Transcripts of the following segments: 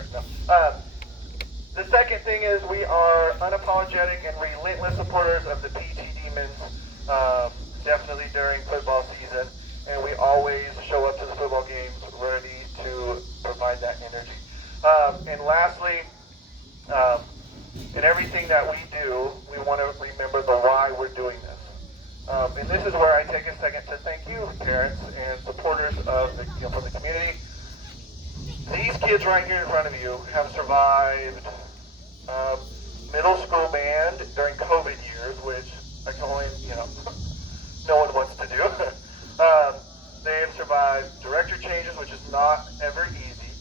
swear. No. The second thing is we are unapologetic and relentless supporters of the PT Demons, definitely during football season, and we always show up to the football games ready to provide that energy. And lastly, in everything that we do, we want to remember the why we're doing this. And this is where I take a second to thank you, parents and supporters of from the community. These kids right here in front of you have survived middle school band during COVID years, which I can only, no one wants to do. They have survived director changes, which is not ever easy.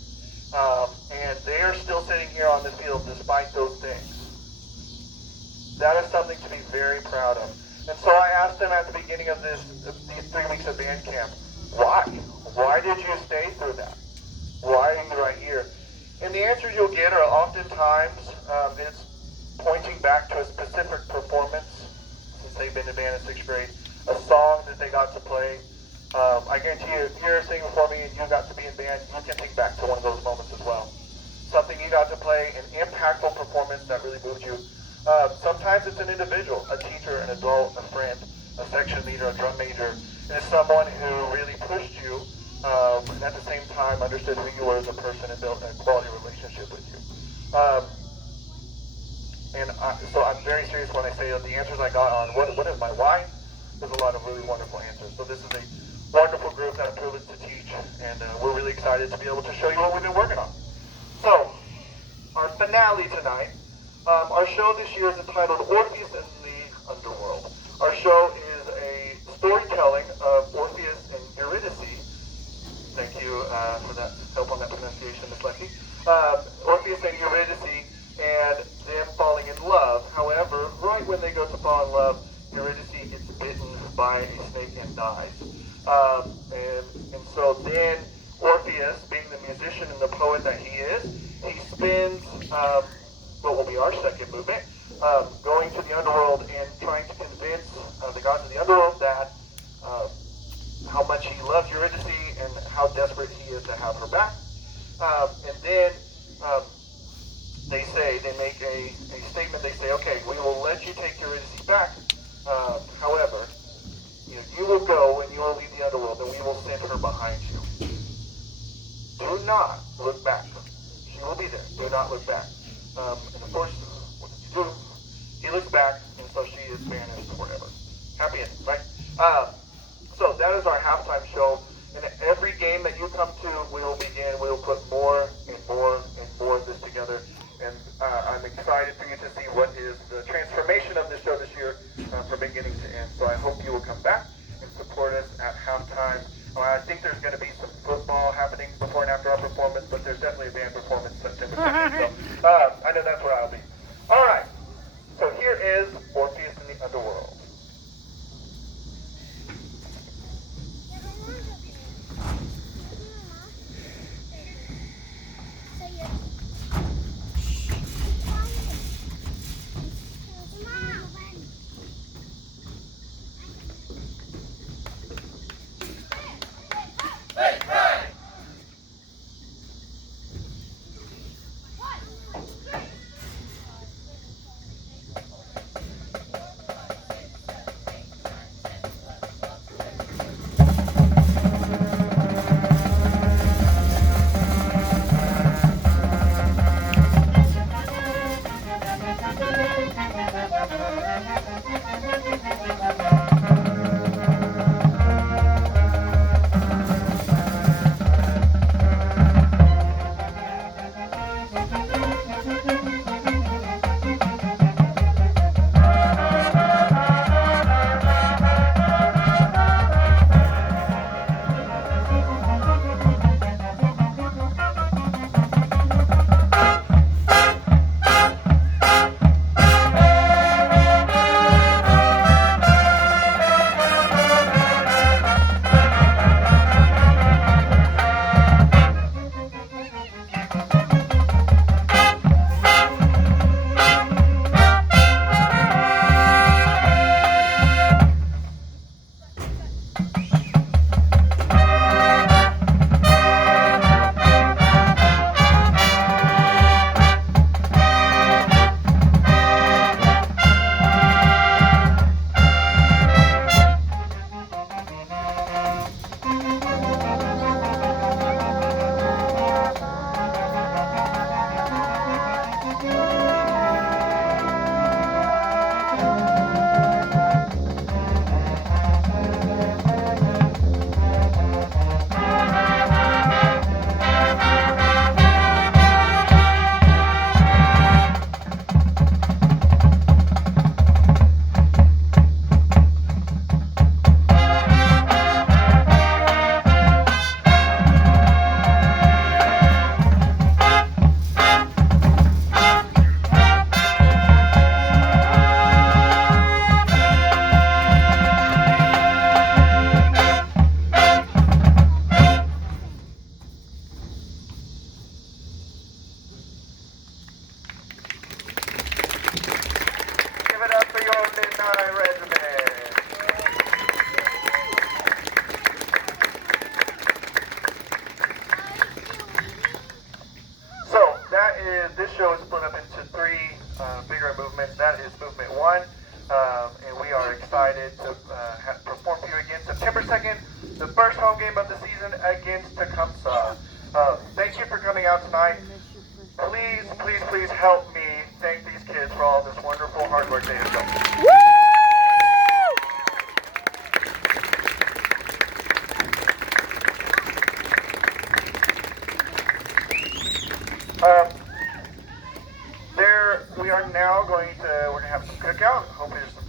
And they are still sitting here on the field despite those things. That is something to be very proud of. And so I asked them at the beginning of these 3 weeks of band camp, why? Why did you stay through that? Why are you right here? And the answers you'll get are oftentimes, it's pointing back to a specific performance, since they've been in band in 6th grade, a song that they got to play. I guarantee you, if you're singing before me and you got to be in band, you can think back to one of those moments as well. Something you got to play, an impactful performance that really moved you. Sometimes it's an individual, a teacher, an adult, a friend, a section leader, a drum major. It is someone who really pushed you, and at the same time understood who you were as a person and built a quality relationship with you. So I'm very serious when I say that the answers I got on what is my why, there's a lot of really wonderful answers. So this is a wonderful group that I'm privileged to teach, and we're really excited to be able to show you what we've been working on. So, our finale tonight, our show this year is entitled Orpheus in the Underworld. Our show is a storytelling of Orpheus and Eurydice. Thank you for that help on that pronunciation, Miss Lexi. Orpheus and Eurydice and them falling in love. However, right when they go to fall in love, Eurydice gets bitten by a snake and dies. And so then Orpheus, being the musician and the poet that he is, he spends what will be our second movement, going to the underworld and trying to convince the gods of the underworld that how much he loves Eurydice and how desperate he is to have her back. And then they make a statement. They say, okay, we will let you take Eurydice back. However, you will go and you will leave the underworld, and we will send her behind you. Do not look back. She will be there. Do not look back. And of course, what does he do? He looks back, and so she is banished forever. Happy ending, right? So that is our halftime show. And every game that you come to, we will put more and more and more of this together. And I'm excited for you to see what is the transformation of the show this year from beginning to end. So I hope you will come back and support us at halftime. I think there's going to be some football happening before and after our performance, but there's definitely a band performance September 2nd. So I know that's where I'll be. All right. So here is Orpheus in the Underworld. show is split up into three bigger movements. That is movement one, and we are excited to perform for you again September 2nd, the first home game of the season against Tecumseh. Thank you for coming out tonight. Please, please, please help me thank these kids for all this wonderful hard work they have done. We are now we're going to have some cookout. Hopefully there's some